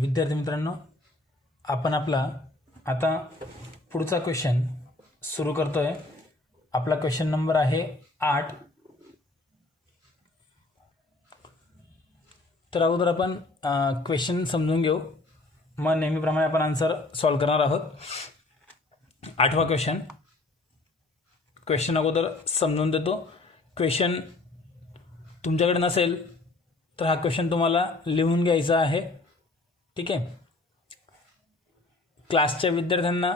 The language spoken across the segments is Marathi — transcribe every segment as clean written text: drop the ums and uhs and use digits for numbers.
विद्यार्थी मित्रांनो, आपण आपला आता पुढचा क्वेश्चन सुरू करतोय. आपला क्वेश्चन नंबर आहे 8. तर अगोदर आपण क्वेश्चन समजून घेऊ, मग नेहमीप्रमाणे आपण आन्सर सॉल्व करणार आहोत. 8वा क्वेश्चन अगोदर समजून देतो. क्वेश्चन तुमच्याकडे नसेल तर हा क्वेश्चन तुम्हाला लिहून घ्यायचा आहे. ठीक आहे. क्लासच्या विद्यार्थ्यांना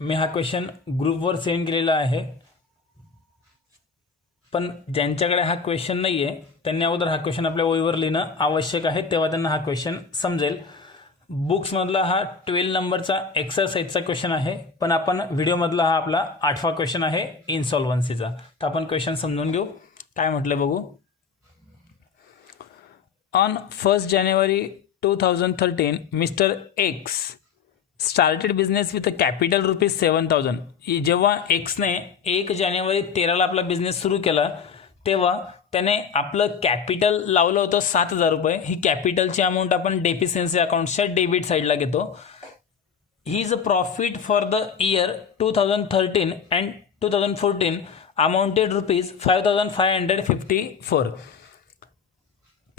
मी हा क्वेश्चन ग्रुपवर सेंड केलेला आहे, पण ज्यांच्याकडे हा क्वेश्चन नाही आहे त्यांनी अगोदर हा क्वेश्चन आपल्या वहीवर लिहिणं आवश्यक आहे, तेव्हा त्यांना हा क्वेश्चन समजेल. बुक्समधला हा 12 नंबरचा एक्सरसाइजचा क्वेश्चन आहे, पण आपण व्हिडिओमधला हा आपला 8वा क्वेश्चन आहे इनसॉल्व्हन्सीचा. तर आपण क्वेश्चन समजून घेऊ. काय म्हटलं बघू. On 1 January 2013 mister x started business with a capital ₹7,000. जेव्हा एक्सने 1 जानेवारी 13ला आपला बिझनेस सुरू केला तेव्हा त्याने आपलं कॅपिटल लावलं होतं ₹7,000. ही कॅपिटलची अमाऊंट आपण डेफिशियन्सी अकाउंटच्या डेबिट साईडला घेतो. ही is a profit for the year 2013 and 2014 amounted ₹5,554.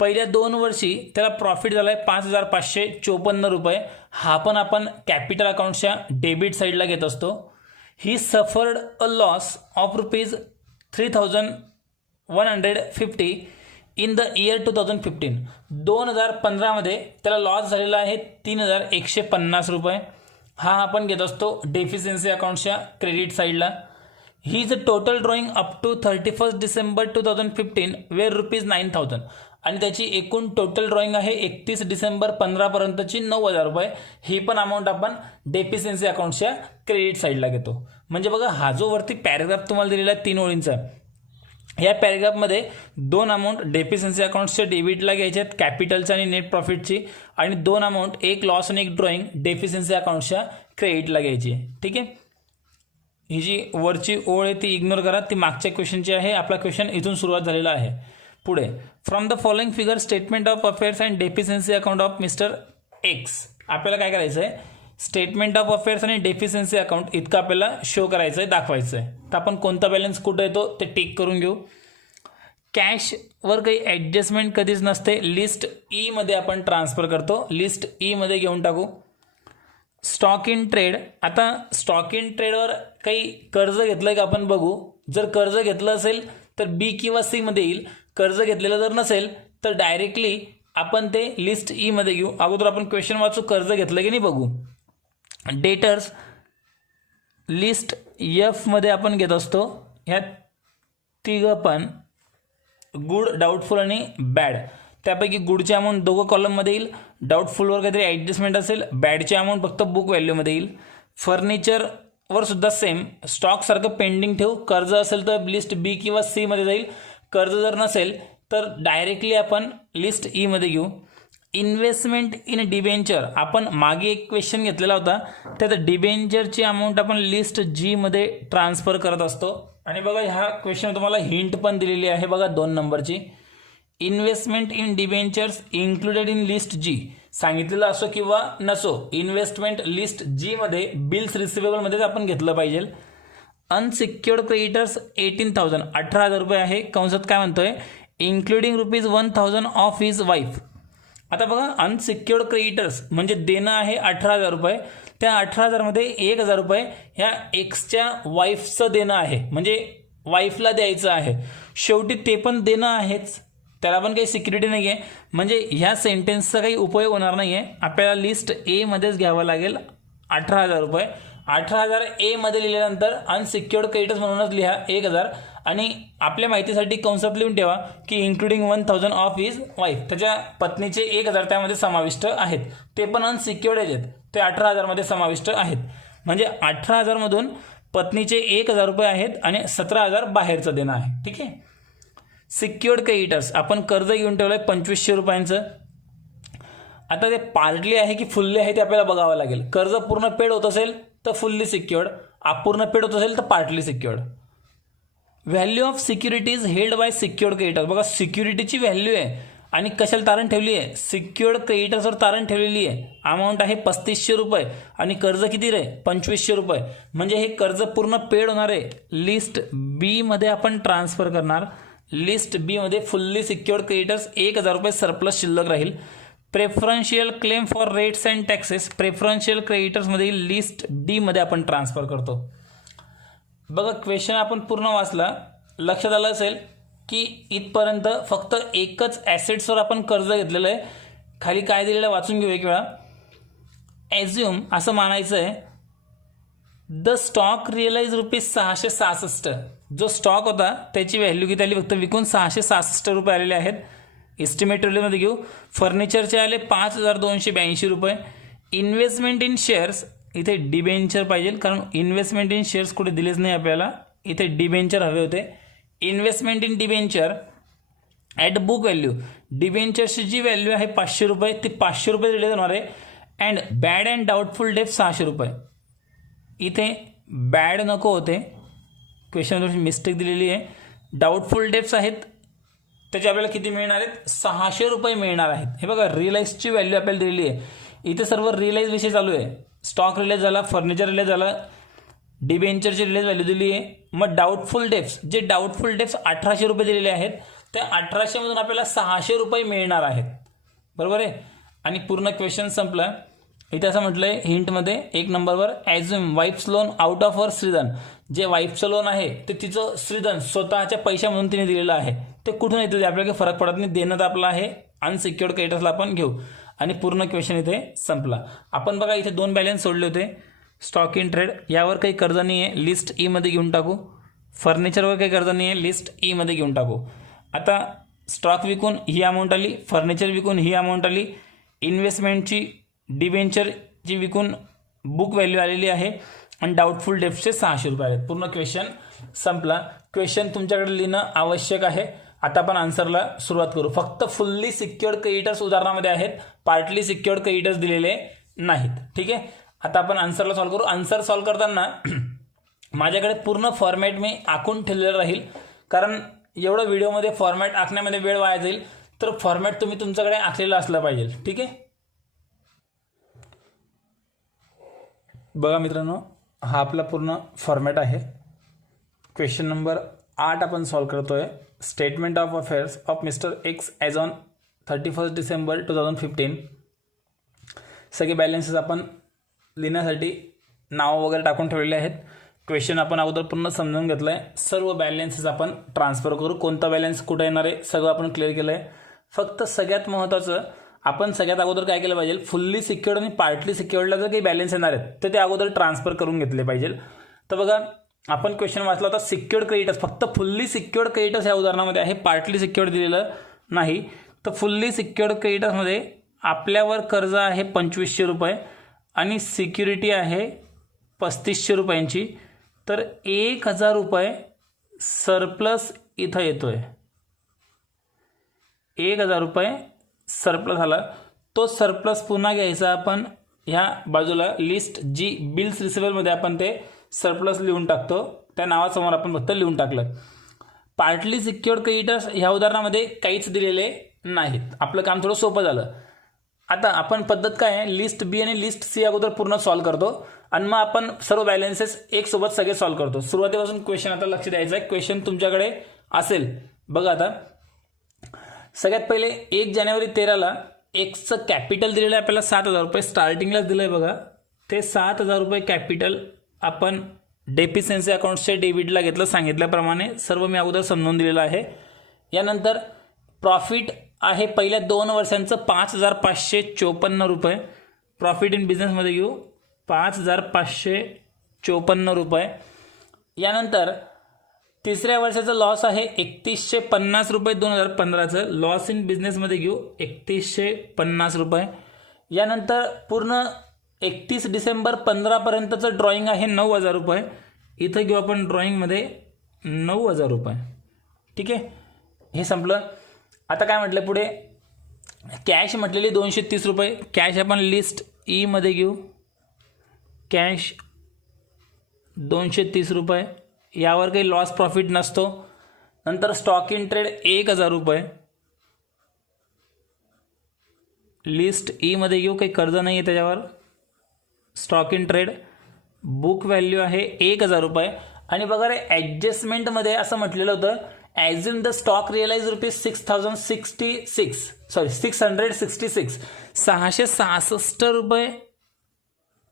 पहिल्या 2 वर्षी त्याला प्रॉफिट झाला आहे ₹5,554. हा पण आपण कॅपिटल अकाउंटच्या डेबिट साईडला घेत असतो. ही suffered a loss of ₹3,150 in the year 2015. 2015मध्ये त्याला लॉस झालेला आहे ₹3,150. हा आपण घेत असतो डेफिशियन्सी अकाउंटच्या क्रेडिट साईडला. He is a total drawing up to 31 December 2015 were ₹9,000. आणि त्याची एकूण टोटल ड्रॉइंग आहे 31 डिसेंबर 15 पर्यंतची ₹9,000. ही पण अमाऊंट आपण डेफिशियन्सी अकाउंटच्या क्रेडिट साईडला घेतो. म्हणजे बघा, हा जो वरती पॅरेग्राफ तुम्हाला दिलेला आहे 3 ओळींचा, या पॅरेग्राफमध्ये 2 अमाऊंट डेफिशियन्सी अकाउंटच्या डेबिटला घ्यायच्या आहेत, कॅपिटलची आणि नेट प्रॉफिटची, आणि 2 अमाऊंट, एक लॉस आणि एक ड्रॉइंग डेफिशियन्सी अकाउंटच्या क्रेडिटला घ्यायची. ठीक आहे. ही जी वरची ओळ आहे ती इग्नोर करा, ती मागच्या क्वेश्चनची आहे. आपला क्वेश्चन इथून सुरुवात झालेला आहे. पुढे, from the following figure statement of affairs and deficiency account of mister x. आपल्याला काय करायचं आहे, स्टेटमेंट ऑफ अफेअर्स आणि डेफिशियन्सी अकाउंट इतकं आपल्याला शो करायचं आहे, दाखवायचं आहे. तर आपण कोणता बॅलन्स कुठं येतो ते टिक करून घेऊ. कॅशवर काही ॲडजस्टमेंट कधीच नसते, लिस्ट ई मध्ये आपण ट्रान्सफर करतो, लिस्ट ई मध्ये घेऊन टाकू. Stock in trade. आता स्टॉक इन ट्रेडवर काही कर्ज घेतलंय का आपण बघू. जर कर्ज घेतलं असेल तर बी किंवा सी मध्ये येईल. कर्ज घेतलेलं जर नसेल तर डायरेक्टली आपण ते लिस्ट ई मध्ये घेऊ. अगोदर आपण क्वेश्चन वाचू, कर्ज घेतलं की नाही बघू. डेटर्स लिस्ट एफ मध्ये आपण घेत असतो. ह्या तिघं पण गुड, डाऊटफुल आणि बॅड. त्यापैकी गुडची अमाऊंट दोघं कॉलममध्ये येईल, डाऊटफुलवर काहीतरी ॲडजस्टमेंट असेल, बॅडची अमाऊंट फक्त बुक व्हॅल्यूमध्ये येईल. फर्निचरवर सुद्धा सेम, स्टॉक सारखं पेंडिंग ठेवू. कर्ज असेल तर लिस्ट बी किंवा सी मध्ये जाईल, कर्ज जर नसेल तर डायरेक्टली आपण लिस्ट ई मध्ये घेऊ. इन्व्हेस्टमेंट इन डिबेंचर, आपण मागे एक क्वेश्चन घेतलेला होता, त्यात डिबेंचरची अमाऊंट आपण लिस्ट जी मध्ये ट्रान्सफर करत असतो. आणि बघा, ह्या क्वेश्चन तुम्हाला हिंट पण दिलेली आहे बघा 2 नंबरची. Investment in debentures included in list G, सांगितलेलं असो किंवा नसो, इन्व्हेस्टमेंट लिस्ट जी मध्ये बिल्स रिसिवेबल मध्ये आपण घेतलं पाहिजे. अनसिक्युअर्ड क्रेडिटर्स 18,000, ₹18,000 आहे. कंसात काय म्हणतोय, इन्क्लुडिंग ₹1,000 ऑफ हिज वाईफ. आता बघा, अनसिक्युअर्ड क्रेडिटर्स म्हणजे देणं आहे ₹18,000. त्या 18,000 मध्ये ₹1,000 ह्या एक्सच्या वाईफचं देणं आहे, म्हणजे वाईफला द्यायचं आहे. शेवटी ते पण देणं आहेच, त्याला पण काही सिक्युरिटी नाही आहे. म्हणजे ह्या सेंटेन्सचा काही उपयोग होणार नाही आहे. आपल्याला लिस्ट ए मध्येच घ्यावं लागेल. ₹18,000 18,000 ए मध्ये लिहिल्यानंतर अनसिक्युअर्ड क्रेडिटर्स म्हणूनच लिहा 1,000. आणि आपल्या माहितीसाठी कंसात लिहून ठेवा की इन्क्लुडिंग 1,000 ऑफ हिज वाईफ, त्याच्या पत्नीचे 1,000 त्यामध्ये समाविष्ट आहेत. ते पण अनसिक्युअर्ड आहेत, ते 18,000 मध्ये समाविष्ट आहेत. म्हणजे 18,000 मधून पत्नीचे ₹1,000 आहेत आणि 17,000 बाहेरचं देणं आहे. ठीक आहे. सिक्युअर्ड क्रेडिटर्स, आपण कर्ज घेऊन ठेवलंय ₹2,500. आता ते पार्टली आहे की फुल्ली आहे ते आपल्याला बघावं लागेल. कर्ज पूर्ण पेड होत असेल तर फुल्ली सिक्युअर्ड, अपूर्ण पेड होत असेल तर partly secured. Value of securities held by secured creditor. बघा, सिक्युरिटीची व्हॅल्यू आहे आणि कशाला तारण ठेवली आहे, सिक्युअर्ड क्रेडिटर्सवर तारण ठेवलेली आहे. अमाऊंट आहे 3500 रुपये आणि कर्ज किती रे 2500 रुपये. म्हणजे हे कर्ज पूर्ण पेड होणार आहे. लिस्ट बी मध्ये आपण ट्रान्सफर करणार. लिस्ट बी मध्ये फुल्ली सिक्युअर्ड क्रेडिटर्स 1000 रुपये सरप्लस शिल्लक राहील. Preferential claim for rates and taxes preferential क्रेडिटर्समध्ये लिस्ट डी मध्ये आपण ट्रान्सफर करतो. बघा क्वेश्चन आपण पूर्ण वाचला. लक्षात आलं असेल की इथपर्यंत फक्त एकच ॲसेट्सवर आपण कर्ज घेतलेलं आहे. खाली काय दिलेलं आहे वाचून घेऊ एक वेळा. ॲझ्युम असं मानायचं आहे द स्टॉक रिअलाइज ₹666. जो स्टॉक होता त्याची व्हॅल्यू किती आली, फक्त विकून 666 रुपये आलेले आहेत. एस्टिमेट व्हॅल्यूमध्ये घेऊ. फर्निचरचे आले 5282 रुपये. इन्व्हेस्टमेंट इन शेअर्स, इथे डिबेंचर पाहिजे कारण इन्व्हेस्टमेंट इन शेअर्स कुठे दिलेच नाही आपल्याला, इथे डिबेंचर हवे होते. Investment in debenture at book value, डिबेंचरची जी व्हॅल्यू आहे 500 रुपये ती 500 रुपये दिले जाणार आहे. And bad and doubtful debt 600 रुपये. इथे बॅड नको होते, क्वेश्चनमध्ये मिस्टेक दिलेली आहे. डाऊटफुल डेट्स आहेत त्याचे आपल्याला किती मिळणार आहेत, 600 रुपये मिळणार आहेत. हे बघा रिअलाइजची व्हॅल्यू आपल्याला दिलेली आहे. इथे सर्व रिअलाइज विषय चालू आहे. स्टॉक रिअलाइज झाला, फर्निचर रिअलाइज झाला, डिबेंचरची रिअलाइज व्हॅल्यू दिली आहे. मग डाऊटफुल डेप्स, जे डाऊटफुल डेप्स 1800 रुपये दिलेले आहेत त्या 1800 मधून आपल्याला 600 रुपये मिळणार आहेत. बरोबर आहे. आणि पूर्ण क्वेश्चन संपला. इथे असं म्हटलंय हिंटमध्ये 1 नंबरवर assume wife's loan out of our stridhan. जे वाईफचं लोन आहे ते तिचं श्रीधन स्वतःच्या पैशामधून तिने दिलेलं आहे. ते कुठून येतं ते आपल्याला काही फरक पडत नाही. देणं तर आपलं आहे. अनसिक्युअर्ड क्रेडिटर्सला आपण घेऊ. आणि पूर्ण क्वेश्चन इथे संपला. आपण बघा इथे 2 बॅलन्स सोडले होते. स्टॉक इन ट्रेड यावर काही कर्ज नाही आहे, लिस्ट ई मध्ये घेऊन टाकू. फर्निचरवर काही कर्ज नाही आहे, लिस्ट ई मध्ये घेऊन टाकू. आता स्टॉक विकून ही अमाऊंट आली, फर्निचर विकून ही अमाऊंट आली, इन्व्हेस्टमेंटची डिबेंचरची विकून बुक व्हॅल्यू आलेली आहे आणि डाऊटफुल डेप्सचे 600 रुपये आहेत. पूर्ण क्वेश्चन संपला. क्वेश्चन तुमच्याकडे लिहिणं आवश्यक आहे. आता आपण आन्सरला सुरुवात करू. फक्त फुल्ली सिक्युअर्ड क्रेडिटर्स उदाहरणामध्ये आहेत, पार्टली सिक्युअर्ड क्रेडिटर्स दिलेले नाहीत. ठीक आहे. आता आपण आन्सरला सॉल्व्ह करू. आन्सर सॉल्व्ह करताना माझ्याकडे पूर्ण फॉर्मॅट मी आखून ठेवलेलं राहील कारण एवढं व्हिडिओमध्ये फॉर्मॅट आखण्यामध्ये वेळ वाया जाईल. तर फॉर्मॅट तुम्ही तुमच्याकडे आखलेलं असलं पाहिजे. ठीक आहे. बघा मित्रांनो, हा आपला पूर्ण फॉर्मॅट आहे. क्वेश्चन नंबर 8 आपण सॉल्व्ह करतोय. Statement of affairs of mister x as on 31 December 2015. सगळे बॅलन्सेस आपण लिहिण्यासाठी नाव वगैरे टाकून ठेवलेले आहेत. क्वेश्चन आपण अगोदर पूर्ण समजून घेतलं आहे. सर्व बॅलन्सेस आपण ट्रान्सफर करू. कोणता बॅलन्स कुठे येणार आहे सगळं आपण क्लिअर केलं आहे. फक्त सगळ्यात महत्त्वाचं आपण सगळ्यात अगोदर काय केलं पाहिजे, फुल्ली सिक्युअर्ड आणि पार्टली सिक्युअर्डला जर काही बॅलन्स येणार आहेत तर ते अगोदर ट्रान्सफर करून घेतले पाहिजे. तर बघा आपण क्वेश्चन वाचला होता सिक्युअर्ड क्रेडिटर्स, फक्त फुल्ली सिक्युअर्ड क्रेडिटर्स या उदाहरणामध्ये आहे, पार्टली सिक्युअर्ड दिलेलं नाही. तर फुल्ली सिक्युअर्ड क्रेडिटर्समध्ये आपल्यावर कर्ज आहे 2500 रुपये आणि सिक्युरिटी आहे 3500 रुपयांची. तर 1000 रुपये सरप्लस इथं येतोय. 1000 रुपये सरप्लस आला. तो सरप्लस पुन्हा घ्यायचा आपण ह्या बाजूला लिस्ट जी बिल्स रिसिवेबलमध्ये आपण ते सरप्लस लिहून टाकतो. त्या नावासमोर आपण फक्त लिहून टाकलं. पार्टली सिक्युअर्ड क्रेडिटर्स ह्या उदाहरणामध्ये काहीच दिलेले नाहीत. आपलं काम थोडं सोपं झालं. आता आपण पद्धत काय आहे, लिस्ट बी आणि लिस्ट सी अगोदर पूर्ण सॉल्व्ह करतो आणि मग आपण सर्व बॅलन्सेस एक सोबत सगळे सॉल्व्ह करतो. सुरुवातीपासून क्वेश्चन आता लक्ष द्यायचं आहे. क्वेश्चन तुमच्याकडे असेल बघा. आता सगळ्यात पहिले 1 जानेवारी 13ला एक्सचं कॅपिटल दिलेलं आहे आपल्याला 7000 रुपये. स्टार्टिंगलाच दिलं आहे बघा. ते 7000 रुपये कॅपिटल आपण डेफिशियन्सी अकाउंटच्या डेबिटला घेतलं सांगितल्याप्रमाणे. सर्व मी अगोदर समजून दिलेलं आहे. यानंतर प्रॉफिट आहे पहिल्या 2 वर्षांचं 5554 रुपये. प्रॉफिट इन बिझनेसमध्ये घेऊ 5554 रुपये. यानंतर तिसऱ्या वर्षाचं लॉस आहे 3150 रुपये 2015चं. लॉस इन बिझनेसमध्ये घेऊ 3150 रुपये. यानंतर पूर्ण 31 डिसेंबर 15पर्यंतचं ड्रॉइंग आहे 9000 रुपये. इथं घेऊ आपण ड्रॉइंगमध्ये 9000 रुपये. ठीक आहे. हे संपलं. आता काय म्हटलं पुढे, कॅश म्हटलेली 230 रुपये. कॅश आपण लिस्ट ई मध्ये घेऊ. कॅश 230 रुपये. यावर काही लॉस प्रॉफिट नसतो. नंतर स्टॉक इन ट्रेड 1000 रुपये. लिस्ट ई मध्ये घेऊ, काही कर्ज नाही आहे त्याच्यावर. Stock in trade book value आहे 1000 रुपये. आणि बघा रे, ॲडजस्टमेंटमध्ये असं म्हटलेलं होतं ॲझ्युम द स्टॉक रिअलाइज ₹666 666 रुपये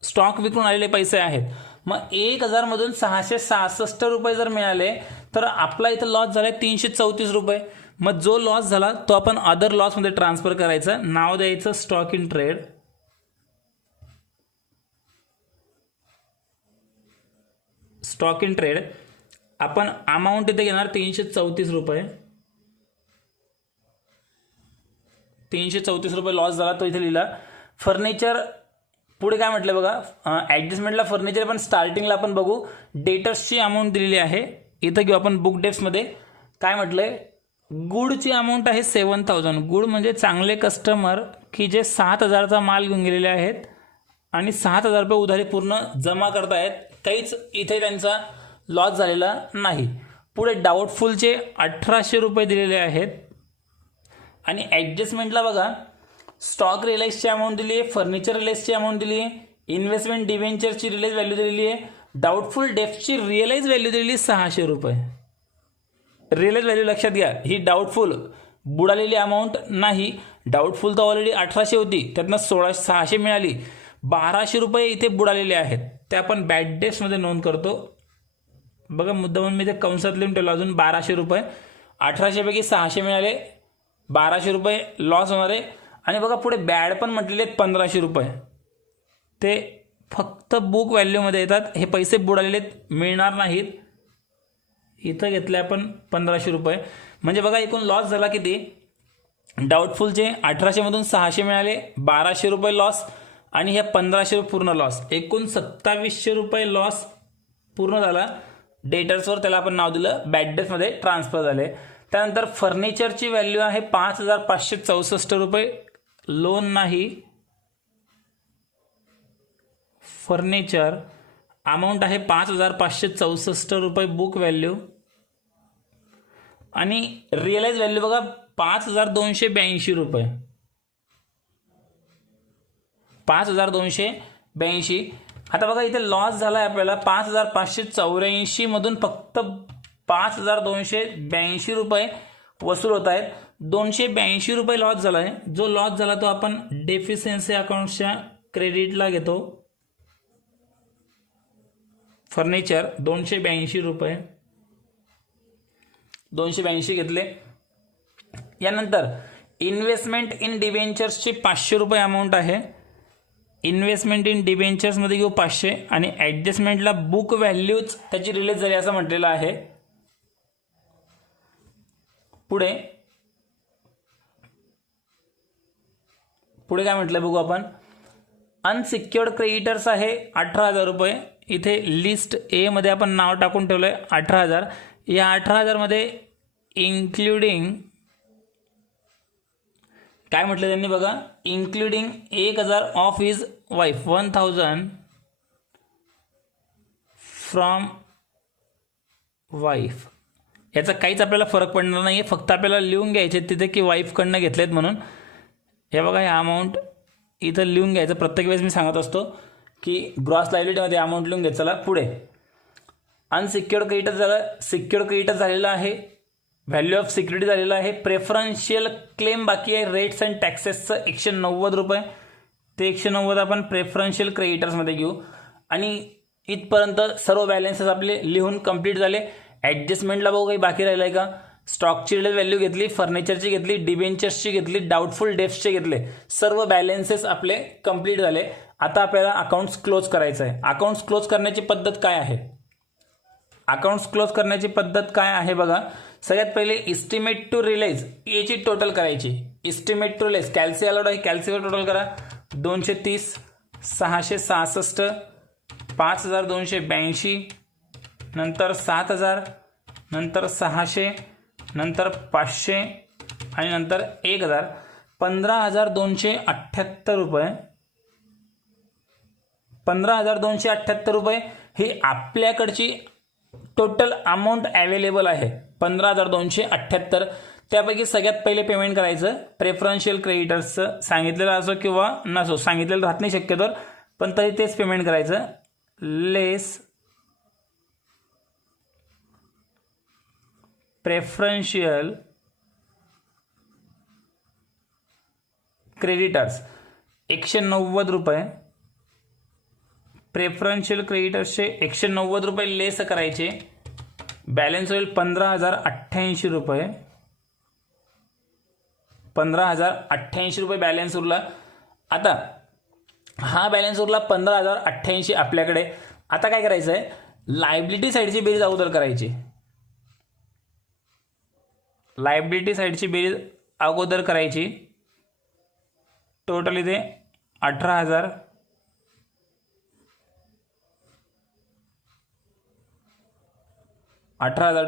स्टॉक विकून आलेले पैसे आहेत. मग 1000 मधून 666 रुपये जर मिळाले तर आपला इथं लॉस झाला 334 रुपये. मग जो लॉस झाला तो आपण अदर लॉसमध्ये ट्रान्सफर करायचा. नाव द्यायचं stock in trade. Stock in trade आपण अमाऊंट इथे घेणार 334 रुपये. 334 रुपये लॉस झाला तो इथे लिहिला. फर्निचर पुढे काय म्हटलं बघा, ॲडजस्टमेंटला फर्निचर पण स्टार्टिंगला आपण बघू. डेटर्सची अमाऊंट दिलेली आहे, इथं घेऊ आपण बुक डेट्समध्ये. काय म्हटलंय, गुडची अमाऊंट आहे 7000. गुड म्हणजे चांगले कस्टमर की जे 7000चा माल घेऊन गेलेले आहेत आणि 7000 रुपये उधारी पूर्ण जमा करतायत, काहीच इथे त्यांचा लॉस झालेला नाही. पुढे डाऊटफुलचे 1800 रुपये दिलेले आहेत. आणि ॲडजस्टमेंटला बघा, स्टॉक रिअलाइजची अमाऊंट दिली आहे, फर्निचर रिअलाइजची अमाऊंट दिली आहे, इन्व्हेस्टमेंट डिव्हेंचरची रिअलाइज व्हॅल्यू दिलेली आहे, डाऊटफुल डेप्टची रिअलाइज व्हॅल्यू दिलेली 600 रुपये. रिअलाइज व्हॅल्यू लक्षात घ्या, ही डाऊटफुल बुडालेली अमाऊंट नाही. डाऊटफुल तर ऑलरेडी 1800 होती, त्यातनं 600 मिळाली. 1200 रुपये इथे बुडालेले आहेत, ते आपण बॅड डेट्समध्ये नोंद करतो. बघा मुद्दा म्हणून मी ते कंसात लिहून ठेवलं. अजून 1200 रुपये, 1800 पैकी 600 मिळाले, 1200 रुपये लॉस होणार आहे. आणि बघा पुढे बॅड पण म्हटलेले आहेत 1500 रुपये, ते फक्त बुक व्हॅल्यूमध्ये येतात. हे पैसे बुडालेले मिळणार नाहीत. इथं घेतले आपण 1500 रुपये. म्हणजे बघा एकूण लॉस झाला किती, डाऊटफुलचे 1800 मधून 600 मिळाले, 1200 रुपये लॉस आणि ह्या 1500 रुपये पूर्ण लॉस. एकूण 2700 रुपये लॉस पूर्ण झाला. डेटर्सवर त्याला आपण नाव दिलं, बॅड डेट्समध्ये ट्रान्सफर झाले. त्यानंतर फर्निचरची व्हॅल्यू आहे 5564 रुपये. लोन नाही, फर्निचर अमाऊंट आहे 5564 रुपये बुक व्हॅल्यू. आणि रिअलाइज व्हॅल्यू बघा 5282 रुपये. 5282. आता बघा इथे लॉस झाला आहे आपल्याला 5584 मधून फक्त 5282 रुपये वसूल होत आहेत. 282 रुपये लॉस झाला आहे. जो लॉस झाला तो आपण डेफिशियन्सी अकाउंटच्या क्रेडिटला घेतो. फर्निचर 282 रुपये, 282 घेतले. यानंतर इन्व्हेस्टमेंट इन डिबेंचर्सची 500 रुपये अमाऊंट आहे. इन्व्हेस्टमेंट इन डिबेंचर्समध्ये घेऊ 500. आणि ॲडजस्टमेंटला बुक व्हॅल्यूज त्याची रिलीज झाली असं म्हटलेलं आहे. पुढे काय म्हटलं बघू आपण. अनसिक्युअर्ड क्रेडिटर्स आहे 18000 रुपये. इथे लिस्ट ए मध्ये आपण नाव टाकून ठेवलंय 18000. या 18000 मध्ये इन्क्लुडिंग काय म्हटलं त्यांनी बघा, including 1000 of his wife, 1000 from wife. याचा काहीच आपल्याला फरक पडणार नाही, फक्त आपल्याला लिहून घ्यायचे तिथे की वाईफकडनं घेतलेत म्हणून. हे बघा, हे अमाऊंट इथं लिहून घ्यायचं. प्रत्येक वेळेस मी सांगत असतो की ग्रॉस लायबिलिटीमध्ये अमाऊंट लिहून घ्यायचं. चला पुढे. अनसिक्युअर्ड क्रेडिटर झालं, सिक्युअर्ड क्रेडिटर झालेलं आहे, व्हॅल्यू ऑफ सिक्युरिटी झालेलं आहे. प्रेफरन्शियल क्लेम बाकी आहे, रेट्स अँड टॅक्सेसचं 190 रुपये. ते 190 आपण प्रेफरन्शियल क्रेडिटर्समध्ये घेऊ. आणि इथपर्यंत सर्व बॅलन्सेस आपले लिहून कंप्लीट झाले. ॲडजस्टमेंटला बघू काही बाकी राहिलं आहे का. स्टॉकची रिलेटेड व्हॅल्यू घेतली, फर्निचरची घेतली, डिबेंचर्सची घेतली, डाऊटफुल डेप्सचे घेतले. सर्व बॅलन्सेस आपले कंप्लीट झाले. आता आपल्याला अकाउंट्स क्लोज करायचं आहे. अकाउंट्स क्लोज करण्याची पद्धत काय आहे, अकाउंट्स क्लोज करण्याची पद्धत काय आहे बघा. सगळ्यात पहिले इस्टिमेट टू रिलाइज याची टोटल करायची. इस्टिमेट टू रिलाइज कॅल्सी अलाउड आहे, कॅल्सीवर टोटल करा. 230, 666, 5282, नंतर 7000, नंतर 600, नंतर 500 आणि नंतर 1000. 15278 रुपये. 15278 रुपये ही आपल्याकडची टोटल अमाऊंट अवेलेबल आहे. 15278. त्यापैकी सगळ्यात पहिले पेमेंट करायचं प्रेफरन्शियल क्रेडिटर्सचं, सांगितलेलं असो किंवा नसो, सांगितलेलं राहत नाही शक्यतोवर, पण तरी तेच पेमेंट करायचं. लेस प्रेफरन्शियल क्रेडिटर्स 190 रुपये. प्रेफरन्शियल क्रेडिटर्सचे 190 रुपये लेस करायचे. बॅलन्स होईल 15,088 रुपये. 15,088 रुपये बॅलन्स उरला. आता हा बॅलन्स उरला 15,088 आपल्याकडे. आता काय करायचं आहे, लायबिलिटी साईडची बेरीज अगोदर करायची. लायबिलिटी साईडची बेरीज अगोदर करायची. टोटल इथे 18,000.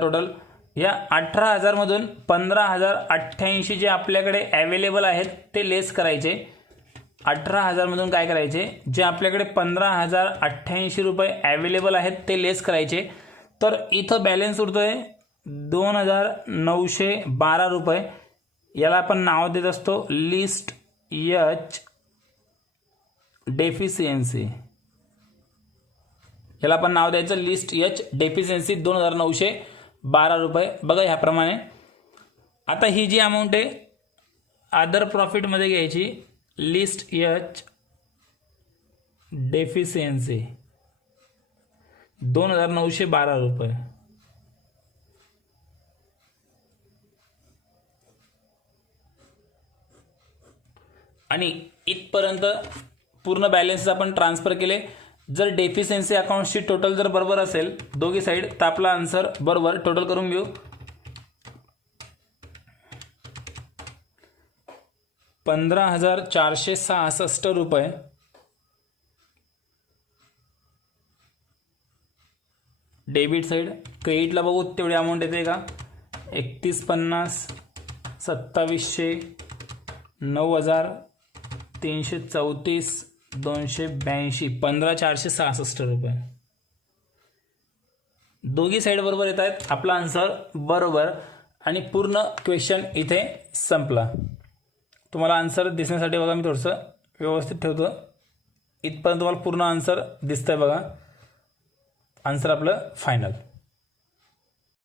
टोटल. या 18,000 मधून 15,088 जे आपल्याकडे अवेलेबल आहेत ते लेस करायचे. 18,000 मधून काय करायचे, जे आपल्याकडे 15,088 रुपये अवेलेबल आहेत ते लेस करायचे. तर इथं बॅलन्स उरतोय 2,912 रुपये. याला आपण नाव देत असतो लिस्ट एच डेफिशियन्सी. याला आपण नाव द्यायचं लिस्ट एच डेफिशियन्सी 2,912 रुपये. बघा ह्याप्रमाणे. आता ही जी अमाऊंट आहे अदर प्रॉफिटमध्ये घ्यायची. लिस्ट एच डेफिशियन्सी 2,912 रुपये. आणि इथपर्यंत पूर्ण बॅलन्स आपण ट्रान्सफर केले. जर डेफिशियन्सी अकाउंटची टोटल जर बरोबर असेल दोघी साईड तर आपला आन्सर बरोबर. टोटल करून घेऊ. 15,466 रुपये डेबिट साईड. क्रेडिटला बघू तेवढी अमाऊंट येते का. 3150, 2700, 9,334, 282, 15,466 रुपये. दोघी साईड बरोबर येत आहेत. आपला आन्सर बरोबर. आणि पूर्ण क्वेश्चन इथे संपला. तुम्हाला आन्सर दिसण्यासाठी बघा मी थोडंसं व्यवस्थित ठेवतो. इथपर्यंत तुम्हाला पूर्ण आन्सर दिसतंय बघा. आन्सर आपलं फायनल.